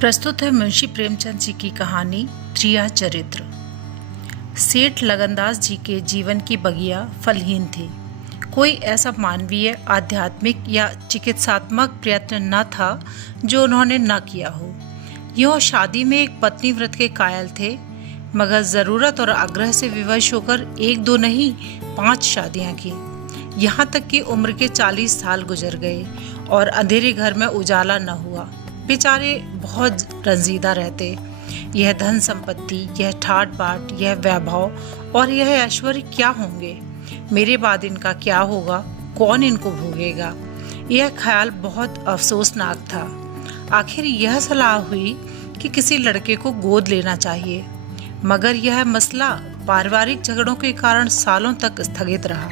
प्रस्तुत है मुंशी प्रेमचंद जी की कहानी त्रिया चरित्र। सेठ लगनदास जी के जीवन की बगिया फलहीन थी। कोई ऐसा मानवीय, आध्यात्मिक या चिकित्सात्मक प्रयत्न न था जो उन्होंने न किया हो। यूँ शादी में एक पत्नी व्रत के कायल थे, मगर ज़रूरत और आग्रह से विवश होकर एक दो नहीं 5 शादियां की। यहाँ तक कि उम्र के 40 साल गुजर गए और अंधेरे घर में उजाला न हुआ। बेचारे बहुत रंजीदा रहते। यह धन संपत्ति, यह ठाट बाट, यह वैभव और यह ऐश्वर्य क्या होंगे? मेरे बाद इनका क्या होगा? कौन इनको भोगेगा? यह ख्याल बहुत अफसोसनाक था। आखिर यह सलाह हुई कि किसी लड़के को गोद लेना चाहिए, मगर यह मसला पारिवारिक झगड़ों के कारण सालों तक स्थगित रहा।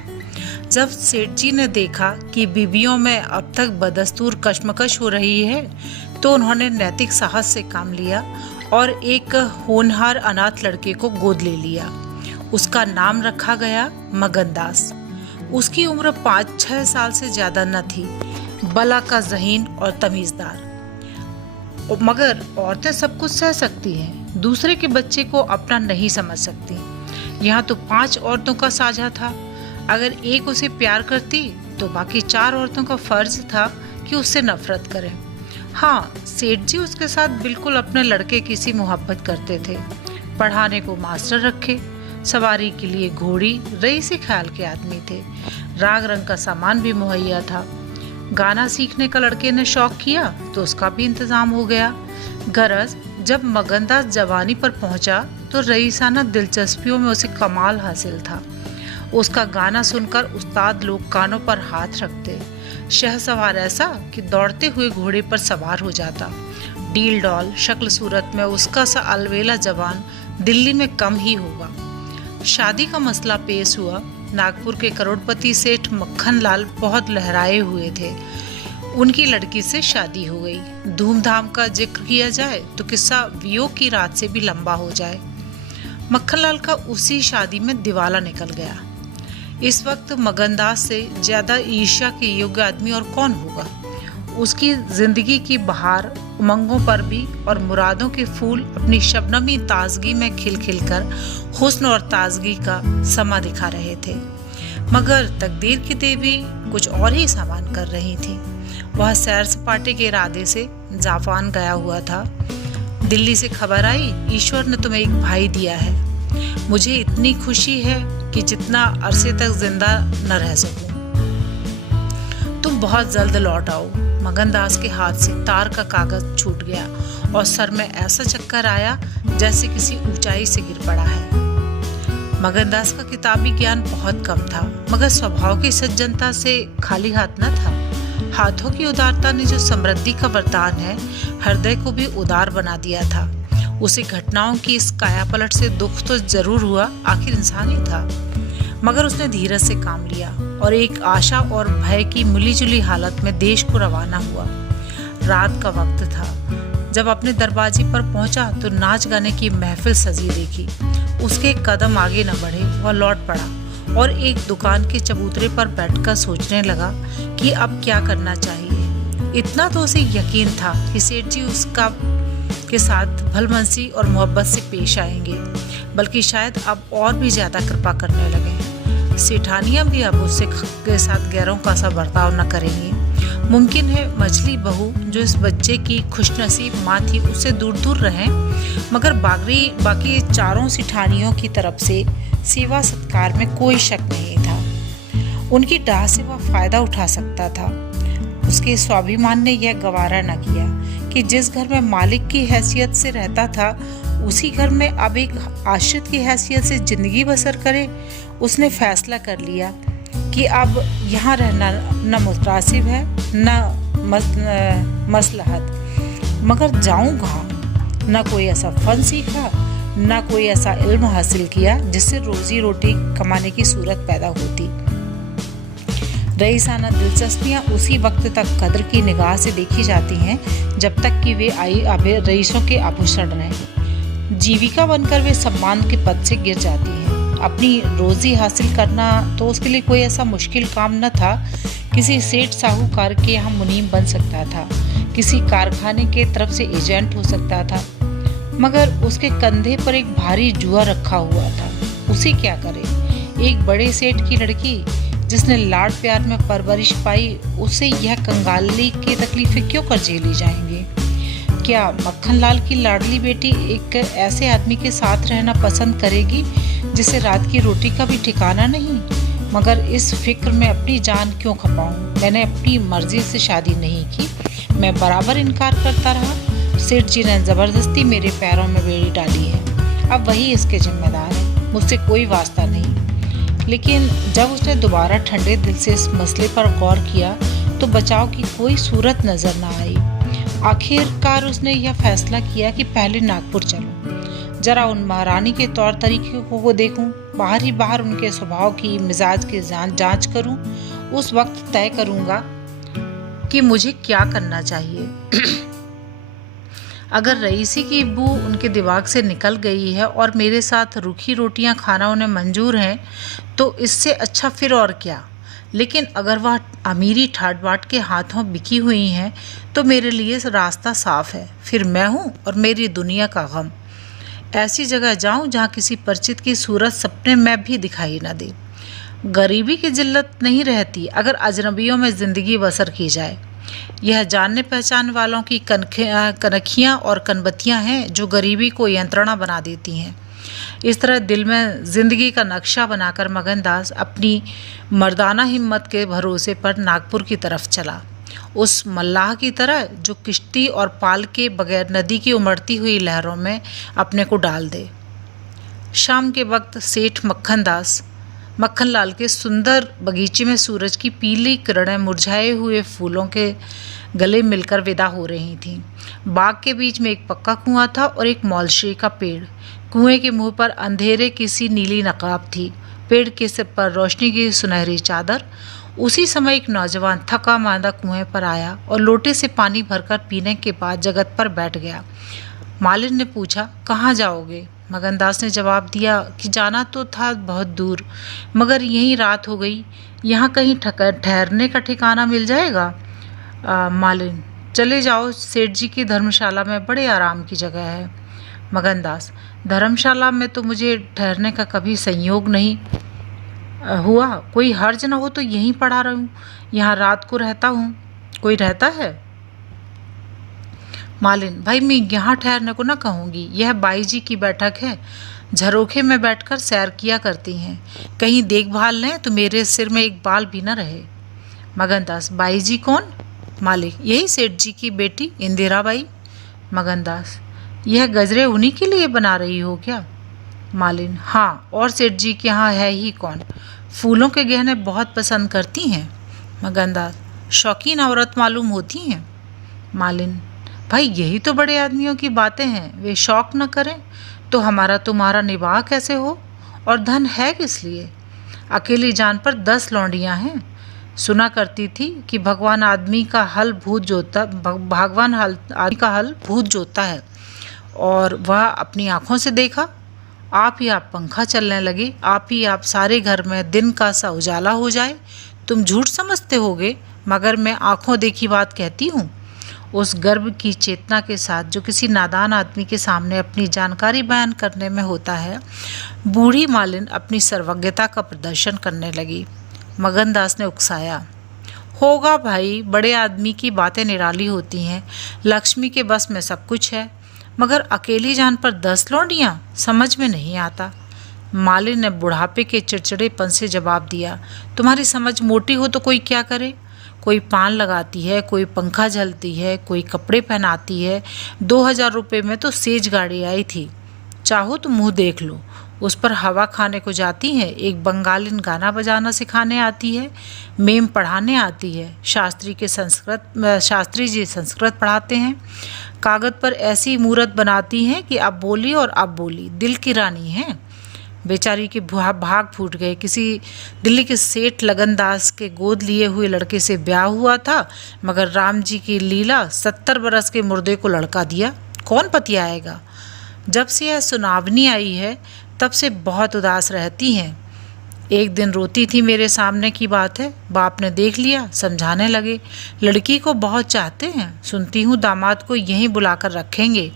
जब सेठ जी ने देखा कि बीवियों में अब तक बदस्तूर कशमकश हो रही है, तो उन्होंने नैतिक साहस से काम लिया और एक होनहार अनाथ लड़के को गोद ले लिया। उसका नाम रखा गया मगनदास। उसकी उम्र 5-6 साल से ज्यादा न थी, बला का ज़हीन और तमीज़दार। मगर औरतें सब कुछ सह सकती हैं, दूसरे के बच्चे को अपना नहीं समझ सकती। यहाँ तो 5 औरतों का साझा था। अगर एक उसे प्यार करती तो बाकी 4 औरतों का फर्ज था कि उससे नफरत करें। हाँ, सेठ जी उसके साथ बिल्कुल अपने लड़के की सी मोहब्बत करते थे। पढ़ाने को मास्टर रखे, सवारी के लिए घोड़ी, रईसी ख्याल के आदमी थे। राग रंग का सामान भी मुहैया था। गाना सीखने का लड़के ने शौक किया तो उसका भी इंतजाम हो गया। गरज जब मगनदास जवानी पर पहुंचा तो रईसाना दिलचस्पियों में उसे कमाल हासिल था। उसका गाना सुनकर उस्ताद लोग कानों पर हाथ रखते। शहसवार ऐसा कि दौड़ते हुए घोड़े पर सवार हो जाता। डील डॉल शक्ल सूरत में उसका सा अलवेला जवान दिल्ली में कम ही होगा। शादी का मसला पेश हुआ। नागपुर के करोड़पति सेठ मक्खन लाल बहुत लहराए हुए थे। उनकी लड़की से शादी हो गई। धूमधाम का जिक्र किया जाए तो किस्सा वियोग की रात से भी लंबा हो जाए। मक्खन लाल का उसी शादी में दिवाला निकल गया। इस वक्त मगनदास से ज्यादा ईर्ष्या के योग्य आदमी और कौन होगा? उसकी जिंदगी की बहार उमंगों पर भी और मुरादों के फूल अपनी शबनमी ताजगी में खिल खिल कर हुस्न और ताजगी का समा दिखा रहे थे। मगर तकदीर की देवी कुछ और ही सामान कर रही थी। वह सैर सपाटे के इरादे से जापान गया हुआ था। दिल्ली से खबर आई, ईश्वर ने तुम्हें एक भाई दिया है। मुझे इतनी खुशी है कि जितना अरसे तक जिंदा न रह सकूं। तुम बहुत जल्द लौट आओ। मगनदास के हाथ से तार का कागज छूट गया और सर में ऐसा चक्कर आया जैसे किसी ऊंचाई से गिर पड़ा है। मगनदास का किताबी ज्ञान बहुत कम था, मगर स्वभाव की सज्जनता से खाली हाथ न था। हाथों की उदारता ने जो समृद्धि का वरदान है, हृदय को भी उदार बना दिया था। उसे घटनाओं की इस कायापलट से दुख तो जरूर हुआ, आखिर इंसान ही था। मगर उसने धीरज से काम लिया और एक आशा और भय की मिली-जुली हालत में देश को रवाना हुआ। रात का वक्त था। जब अपने दरवाजे पर पहुंचा तो नाच गाने की महफिल सजी देखी। उसके कदम आगे न बढ़े, वह लौट पड़ा और एक दुकान के चबूतरे पर बैठकर सोचने लगा कि अब क्या करना चाहिए। इतना तो उसे यकीन था कि सेठ जी उसका के साथ भलमनसी और मोहब्बत से पेश आएंगे, बल्कि शायद अब और भी ज्यादा कृपा करने लगे। सेठानियां भी अब उससे के साथ गैरों का सा बर्ताव न करेंगी। मुमकिन है मछली बहू जो इस बच्चे की खुशनसीब माँ थी उससे दूर दूर रहें, मगर बाकी चारों सेठानियों की तरफ से सेवा सत्कार में कोई शक नहीं था। उनकी डाह से वह फायदा उठा सकता था। उसके स्वाभिमान ने यह गवारा न किया कि जिस घर में मालिक की हैसियत से रहता था, उसी घर में अब एक आश्रित की हैसियत से जिंदगी बसर करे। उसने फैसला कर लिया कि अब यहाँ रहना न मुतासिब है न मसलहत। मगर जाऊँ कहाँ? न कोई ऐसा फन सीखा, न कोई ऐसा इल्म हासिल किया जिससे रोजी रोटी कमाने की सूरत पैदा होती। रईसाना दिलचस्पियां उसी वक्त तक कद्र की निगाह से देखी जाती हैं जब तक कि वे रईसों के आभूषण रहें। जीविका बनकर वे सम्मान के पद से गिर जाती हैं। अपनी रोजी हासिल करना तो उसके लिए कोई ऐसा मुश्किल काम न था। किसी सेठ साहूकार के यहाँ मुनीम बन सकता था किसी कारखाने के तरफ से एजेंट हो सकता था, मगर उसके कंधे पर एक भारी जुआ रखा हुआ था। उसे क्या करे? एक बड़े सेठ की लड़की जिसने लाड प्यार में परवरिश पाई, उसे यह कंगाली की तकलीफें क्यों कर झेली जाएंगी? क्या मक्खनलाल की लाडली बेटी एक ऐसे आदमी के साथ रहना पसंद करेगी जिसे रात की रोटी का भी ठिकाना नहीं? मगर इस फिक्र में अपनी जान क्यों खपाऊं? मैंने अपनी मर्जी से शादी नहीं की, मैं बराबर इनकार करता रहा। सेठ जी ने जबरदस्ती मेरे पैरों में बेड़ी डाली है, अब वही इसके जिम्मेदार है, मुझसे कोई वास्ता नहीं। लेकिन जब उसने दोबारा ठंडे दिल से इस मसले पर गौर किया तो बचाव की कोई सूरत नजर न आई। आखिरकार उसने यह फैसला किया कि पहले नागपुर चलो, जरा उन महारानी के तौर तरीके को देखूं, बाहर ही बाहर उनके स्वभाव की, मिजाज की जांच करूं। उस वक्त तय करूंगा कि मुझे क्या करना चाहिए। अगर रईसी की बू उनके दिमाग से निकल गई है और मेरे साथ रूखी रोटियां खाना उन्हें मंजूर हैं, तो इससे अच्छा फिर और क्या। लेकिन अगर वह अमीरी ठाट बाट के हाथों बिकी हुई हैं, तो मेरे लिए रास्ता साफ है। फिर मैं हूँ और मेरी दुनिया का गम। ऐसी जगह जाऊँ जहाँ किसी परिचित की सूरत सपने में भी दिखाई न दे। गरीबी की जिल्लत नहीं रहती अगर अजनबियों में ज़िंदगी बसर की जाए। यह जानने पहचान वालों की कनखियाँ और कनबत्तियाँ हैं जो गरीबी को यंत्रणा बना देती हैं। इस तरह दिल में ज़िंदगी का नक्शा बनाकर मगनदास अपनी मर्दाना हिम्मत के भरोसे पर नागपुर की तरफ चला, उस मल्लाह की तरह जो किश्ती और पाल के बगैर नदी की उमड़ती हुई लहरों में अपने को डाल दे। शाम के वक्त सेठ मक्खनलाल के सुंदर बगीचे में सूरज की पीली किरणें मुरझाए हुए फूलों के गले मिलकर विदा हो रही थीं। बाग के बीच में एक पक्का कुआं था और एक मौलशी का पेड़। कुएं के मुंह पर अंधेरे की सी नीली नकाब थी, पेड़ के सिर पर रोशनी की सुनहरी चादर। उसी समय एक नौजवान थका मांदा कुएं पर आया और लोटे से पानी भरकर पीने के बाद जगत पर बैठ गया। मालिन ने पूछा, कहाँ जाओगे? मगनदास ने जवाब दिया कि जाना तो था बहुत दूर, मगर यहीं रात हो गई, यहाँ कहीं ठहरने का ठिकाना मिल जाएगा? मालिन, चले जाओ, सेठ जी की धर्मशाला में बड़े आराम की जगह है। मगनदास, धर्मशाला में तो मुझे ठहरने का कभी संयोग नहीं हुआ, कोई हर्ज न हो तो यहीं पड़ा रहूं, यहाँ रात को रहता हूँ। कोई रहता है? मालिन, भाई मैं यहाँ ठहरने को न कहूँगी, यह बाई जी की बैठक है, झरोखे में बैठकर सैर किया करती हैं, कहीं देखभाल लें तो मेरे सिर में एक बाल भी न रहे। मगनदास, बाई जी कौन? मालिक, यही सेठ जी की बेटी इंदिरा बाई। मगनदास, यह गजरे उन्हीं के लिए बना रही हो क्या? मालिन, हाँ, और सेठ जी के यहाँ है ही कौन, फूलों के गहने बहुत पसंद करती हैं। मगनदास, शौकीन औरत मालूम होती हैं। मालिन, भाई यही तो बड़े आदमियों की बातें हैं, वे शौक न करें तो हमारा तुम्हारा निवाह कैसे हो? और धन है किस लिए? अकेली जान पर 10 लौंडियाँ हैं। सुना करती थी कि भगवान आदमी का हल भूत जोतता है, और वह अपनी आँखों से देखा। आप ही आप पंखा चलने लगे, आप ही आप सारे घर में दिन का सा उजाला हो जाए। तुम झूठ समझते होगे, मगर मैं आँखों देखी बात कहती हूँ। उस गर्व की चेतना के साथ जो किसी नादान आदमी के सामने अपनी जानकारी बयान करने में होता है, बूढ़ी मालिन अपनी सर्वज्ञता का प्रदर्शन करने लगी। मगनदास ने उकसाया, होगा भाई, बड़े आदमी की बातें निराली होती हैं, लक्ष्मी के बस में सब कुछ है, मगर अकेली जान पर 10 लौंडियाँ, समझ में नहीं आता। मालिन ने बुढ़ापे के चिड़चिड़ेपन से जवाब दिया, तुम्हारी समझ मोटी हो तो कोई क्या करे? कोई पान लगाती है, कोई पंखा झलती है, कोई कपड़े पहनाती है। 2000 रुपये में तो सेज गाड़ी आई थी, चाहो तो मुँह देख लो। उस पर हवा खाने को जाती है, एक बंगालिन गाना बजाना सिखाने आती है, मेम पढ़ाने आती है, शास्त्री जी संस्कृत पढ़ाते हैं, कागज़ पर ऐसी मूरत बनाती हैं कि अब बोली और अब बोली, दिल की रानी हैं। बेचारी के भाग फूट गए। किसी दिल्ली के सेठ लगनदास के गोद लिए हुए लड़के से ब्याह हुआ था, मगर राम जी की लीला 70 बरस के मुर्दे को लड़का दिया, कौन पति आएगा? जब से यह सुनावनी आई है तब से बहुत उदास रहती हैं। एक दिन रोती थी मेरे सामने की बात है, बाप ने देख लिया, समझाने लगे, लड़की को बहुत चाहते हैं, सुनती हूँ दामाद को यहीं बुलाकर रखेंगे।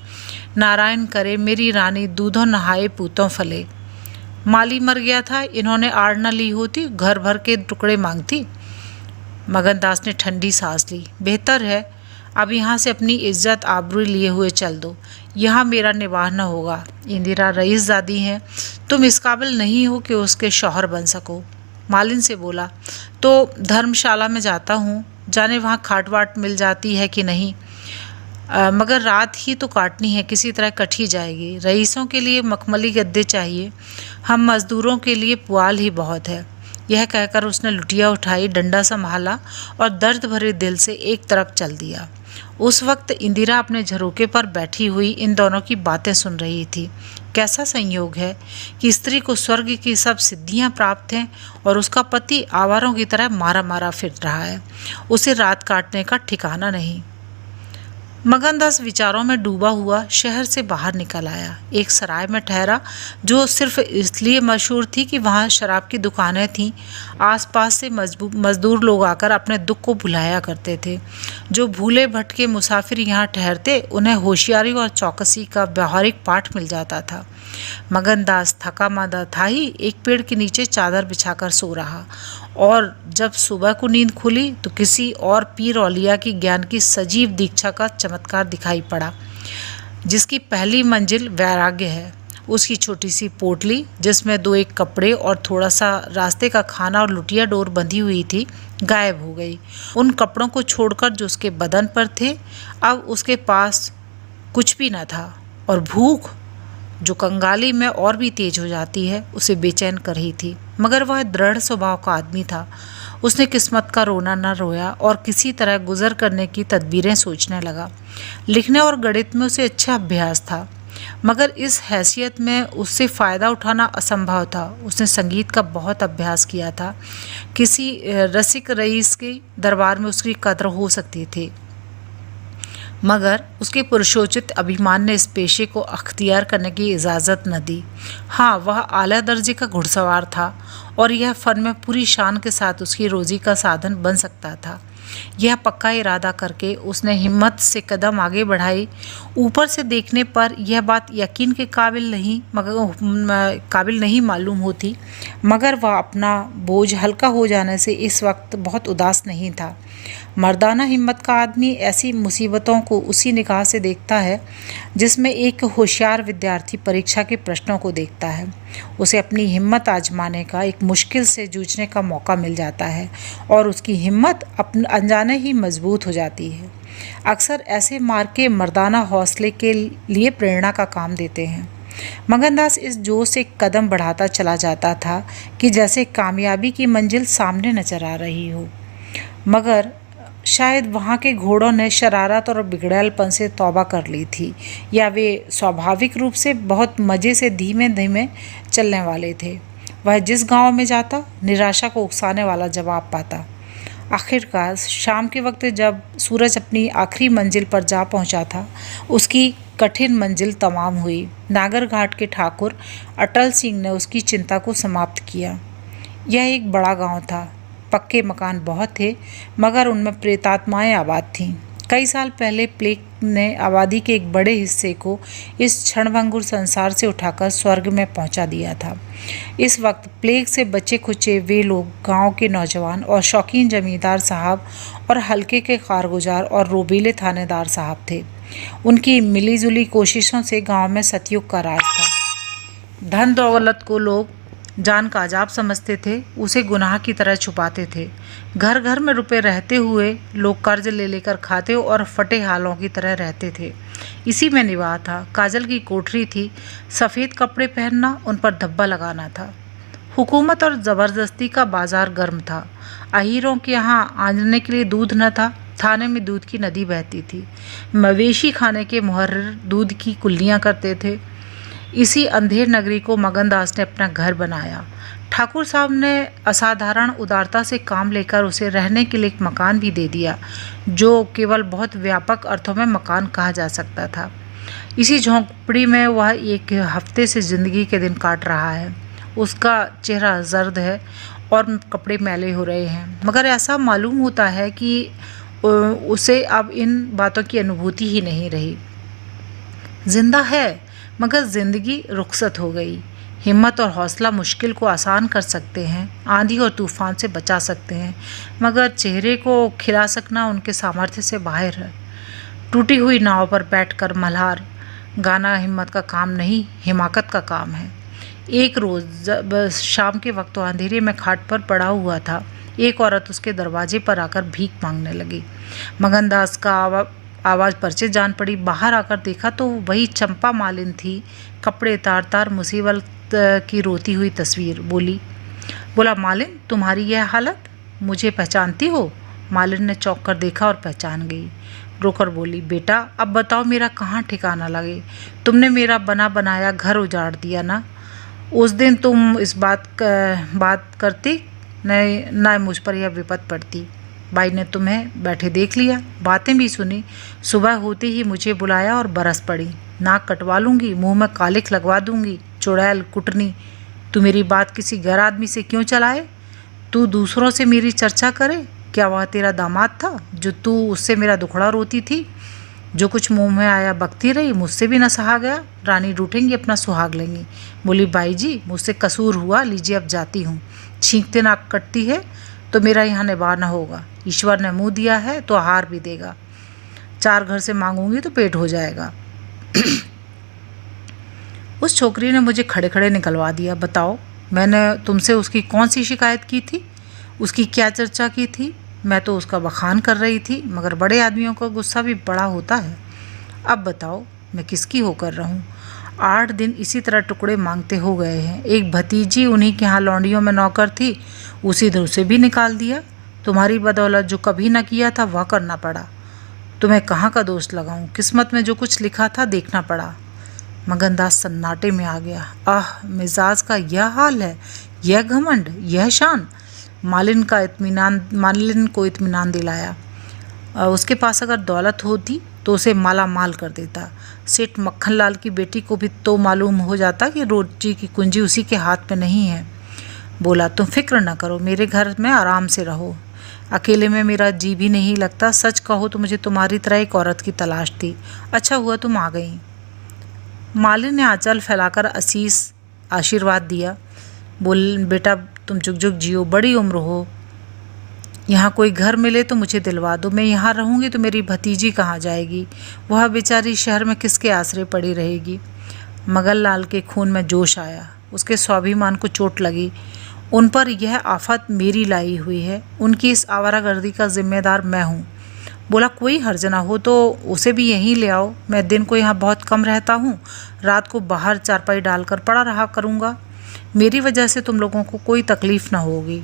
नारायण करे मेरी रानी दूधों नहाए पूतों फले। माली मर गया था, इन्होंने आड़ न ली होती, घर भर के टुकड़े मांगती। मगनदास ने ठंडी सांस ली। बेहतर है अब यहाँ से अपनी इज्जत आबरू लिए हुए चल दो, यहाँ मेरा निवाह न होगा। इंदिरा रईसजादी हैं, तुम इस काबिल नहीं हो कि उसके शौहर बन सको। मालिन से बोला, तो धर्मशाला में जाता हूँ, जाने वहाँ खाट वाट मिल जाती है कि नहीं। मगर रात ही तो काटनी है, किसी तरह कट ही जाएगी। रईसों के लिए मखमली गद्दे चाहिए, हम मज़दूरों के लिए पुआल ही बहुत है। यह कहकर उसने लुटिया उठाई, डंडा संभाला और दर्द भरे दिल से एक तरफ चल दिया। उस वक्त इंदिरा अपने झरोके पर बैठी हुई इन दोनों की बातें सुन रही थी। कैसा संयोग है कि स्त्री को स्वर्ग की सब सिद्धियां प्राप्त हैं और उसका पति आवारों की तरह मारा मारा फिर रहा है, उसे रात काटने का ठिकाना नहीं। मगनदास विचारों में डूबा हुआ शहर से बाहर निकल आया। एक सराय में ठहरा जो सिर्फ इसलिए मशहूर थी कि वहाँ शराब की दुकानें थीं। आसपास से मजदूर लोग आकर अपने दुख को भुलाया करते थे। जो भूले भटके मुसाफिर यहाँ ठहरते उन्हें होशियारी और चौकसी का व्यावहारिक पाठ मिल जाता था। मगनदास थका मांदा था ही एक पेड़ के नीचे चादर बिछाकर सो रहा, और जब सुबह को नींद खुली तो किसी और पीर औलिया की ज्ञान की सजीव दीक्षा का चमत्कार दिखाई पड़ा, जिसकी पहली मंजिल वैराग्य है। उसकी छोटी सी पोटली जिसमें 2-1 कपड़े और थोड़ा सा रास्ते का खाना और लुटिया डोर बंधी हुई थी, गायब हो गई। उन कपड़ों को छोड़कर जो उसके बदन पर थे, अब उसके पास कुछ भी न था, और भूख जो कंगाली में और भी तेज हो जाती है उसे बेचैन कर रही थी। मगर वह दृढ़ स्वभाव का आदमी था। उसने किस्मत का रोना न रोया और किसी तरह गुजर करने की तदबीरें सोचने लगा। लिखने और गणित में उसे अच्छा अभ्यास था, मगर इस हैसियत में उससे फ़ायदा उठाना असंभव था। उसने संगीत का बहुत अभ्यास किया था। किसी रसिक रईस के दरबार में उसकी कद्र हो सकती थी, मगर उसके पुरुषोचित अभिमान ने इस पेशे को अख्तियार करने की इजाज़त न दी। हाँ, वह आला दर्जे का घुड़सवार था और यह फन में पूरी शान के साथ उसकी रोज़ी का साधन बन सकता था। यह पक्का इरादा करके उसने हिम्मत से कदम आगे बढ़ाई। ऊपर से देखने पर यह बात यकीन के काबिल नहीं मालूम होती, मगर वह अपना बोझ हल्का हो जाने से इस वक्त बहुत उदास नहीं था। मर्दाना हिम्मत का आदमी ऐसी मुसीबतों को उसी निगाह से देखता है जिसमें एक होशियार विद्यार्थी परीक्षा के प्रश्नों को देखता है। उसे अपनी हिम्मत आजमाने का, एक मुश्किल से जूझने का मौका मिल जाता है और उसकी हिम्मत अपने अनजाने ही मजबूत हो जाती है। अक्सर ऐसे मार्के मर्दाना हौसले के लिए प्रेरणा का काम देते हैं। मगनदास इस जोश से कदम बढ़ाता चला जाता था कि जैसे कामयाबी की मंजिल सामने नजर आ रही हो, मगर शायद वहाँ के घोड़ों ने शरारत और बिगड़ैलपन से तौबा कर ली थी, या वे स्वाभाविक रूप से बहुत मज़े से धीमे धीमे चलने वाले थे। वह जिस गांव में जाता निराशा को उकसाने वाला जवाब पाता। आखिरकार शाम के वक्त जब सूरज अपनी आखिरी मंजिल पर जा पहुंचा था, उसकी कठिन मंजिल तमाम हुई। नागरघाट के ठाकुर अटल सिंह ने उसकी चिंता को समाप्त किया। यह एक बड़ा गांव था। पक्के मकान बहुत थे, मगर उनमें प्रेतात्माएं आबाद थीं। कई साल पहले प्लेग ने आबादी के एक बड़े हिस्से को इस क्षणभंगुर संसार से उठाकर स्वर्ग में पहुंचा दिया था। इस वक्त प्लेग से बचे खुचे वे लोग गांव के नौजवान और शौकीन जमींदार साहब और हल्के के कारगुजार और रोबीले थानेदार साहब थे। उनकी मिलीजुली कोशिशों से गांव में सतयुग का राज था। धन दौलत को लोग जान का अजाब समझते थे, उसे गुनाह की तरह छुपाते थे। घर घर में रुपए रहते हुए लोग कर्ज ले लेकर खाते और फटे हालों की तरह रहते थे। इसी में निवाह था। काजल की कोठरी थी। सफ़ेद कपड़े पहनना, उन पर धब्बा लगाना था। हुकूमत और ज़बरदस्ती का बाजार गर्म था। अहीरों के यहाँ आंजने के लिए दूध न था। थाने में दूध की नदी बहती थी। मवेशी खाने के मुहर्रिर दूध की कुल्लियाँ करते थे। इसी अंधेर नगरी को मगनदास ने अपना घर बनाया। ठाकुर साहब ने असाधारण उदारता से काम लेकर उसे रहने के लिए एक मकान भी दे दिया, जो केवल बहुत व्यापक अर्थों में मकान कहा जा सकता था। इसी झोंपड़ी में वह एक हफ्ते से ज़िंदगी के दिन काट रहा है। उसका चेहरा जर्द है और कपड़े मैले हो रहे हैं, मगर ऐसा मालूम होता है कि उसे अब इन बातों की अनुभूति ही नहीं रही। जिंदा है, मगर ज़िंदगी रुखसत हो गई। हिम्मत और हौसला मुश्किल को आसान कर सकते हैं, आंधी और तूफान से बचा सकते हैं, मगर चेहरे को खिला सकना उनके सामर्थ्य से बाहर है। टूटी हुई नाव पर बैठकर मल्हार गाना हिम्मत का काम नहीं, हिमाकत का काम है। एक रोज़ जब शाम के वक्त वो अंधेरे में खाट पर पड़ा हुआ था, एक औरत उसके दरवाजे पर आकर भीख मांगने लगी। मगनदास का आवाज़ परचे जान पड़ी। बाहर आकर देखा तो वही चंपा मालिन थी, कपड़े तार तार, मुसीबत की रोती हुई तस्वीर। बोला, मालिन तुम्हारी यह हालत, मुझे पहचानती हो? मालिन ने चौंक कर देखा और पहचान गई। रोकर बोली, बेटा अब बताओ मेरा कहाँ ठिकाना लगे? तुमने मेरा बना बनाया घर उजाड़ दिया ना। उस दिन तुम इस बात करती न मुझ पर यह विपत पड़ती। बाई ने तुम्हें बैठे देख लिया, बातें भी सुनी, सुबह होते ही मुझे बुलाया और बरस पड़ी। नाक कटवा लूँगी, मुंह में कालिख लगवा दूँगी। चुड़ैल कुटनी, तू मेरी बात किसी गैर आदमी से क्यों चलाए? तू दूसरों से मेरी चर्चा करे? क्या वह तेरा दामाद था जो तू उससे मेरा दुखड़ा रोती थी? जो कुछ मुंह में आया बकती रही, मुझसे भी न सहा गया। रानी रूठेंगी, अपना सुहाग लेंगी। बोली, बाई जी मुझसे कसूर हुआ, लीजिए अब जाती हूँ। छींकते नाक कटती है तो मेरा यहाँ निवाह न होगा। ईश्वर ने मुँह दिया है तो आहार भी देगा। 4 घर से मांगूंगी तो पेट हो जाएगा। उस छोकरी ने मुझे खड़े खड़े निकलवा दिया। बताओ, मैंने तुमसे उसकी कौन सी शिकायत की थी? उसकी क्या चर्चा की थी? मैं तो उसका बखान कर रही थी, मगर बड़े आदमियों का गुस्सा भी बड़ा होता है। अब बताओ मैं किसकी होकर रहूं? 8 दिन इसी तरह टुकड़े मांगते हो गए हैं। एक भतीजी उन्हीं के यहाँ लौंडियों में नौकर थी, उसी दिन उसे भी निकाल दिया। तुम्हारी बदौलत जो कभी न किया था वह करना पड़ा। तुम्हें कहाँ का दोष लगाऊं? किस्मत में जो कुछ लिखा था देखना पड़ा। मगनदास सन्नाटे में आ गया। आह, मिजाज का यह हाल है, यह घमंड, यह शान। मालिन को इत्मीनान दिलाया। उसके पास अगर दौलत होती तो उसे माला माल कर देता। सेठ मक्खनलाल की बेटी को भी तो मालूम हो जाता कि रोटी की कुंजी उसी के हाथ में नहीं है। बोला, तुम फिक्र न करो, मेरे घर में आराम से रहो। अकेले में मेरा जी भी नहीं लगता। सच कहो तो मुझे तुम्हारी तरह एक औरत की तलाश थी। अच्छा हुआ तुम आ गई। मालिन ने आंचल फैलाकर आशीर्वाद दिया। बोल, बेटा तुम जुग जुग जियो, बड़ी उम्र हो। यहाँ कोई घर मिले तो मुझे दिलवा दो। मैं यहाँ रहूँगी तो मेरी भतीजी कहाँ जाएगी? वह बेचारी शहर में किसके आसरे पड़ी रहेगी? मगन लाल के खून में जोश आया। उसके स्वाभिमान को चोट लगी। उन पर यह आफत मेरी लाई हुई है। उनकी इस आवारागर्दी का जिम्मेदार मैं हूँ। बोला, कोई हर्ज ना हो तो उसे भी यहीं ले आओ। मैं दिन को यहाँ बहुत कम रहता हूँ, रात को बाहर चारपाई डालकर पड़ा रहा करूँगा। मेरी वजह से तुम लोगों को कोई तकलीफ़ ना होगी।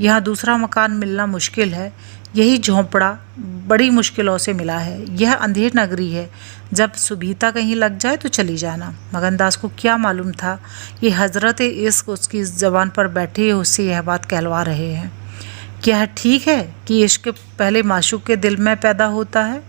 यहाँ दूसरा मकान मिलना मुश्किल है। यही झोंपड़ा बड़ी मुश्किलों से मिला है। यह अंधेर नगरी है, जब सुबीता कहीं लग जाए तो चली जाना। मगनदास को क्या मालूम था ये हजरत इश्क उसकी ज़बान पर बैठे उससे यह बात कहलवा रहे हैं। क्या ठीक है कि इश्क पहले माशूक के दिल में पैदा होता है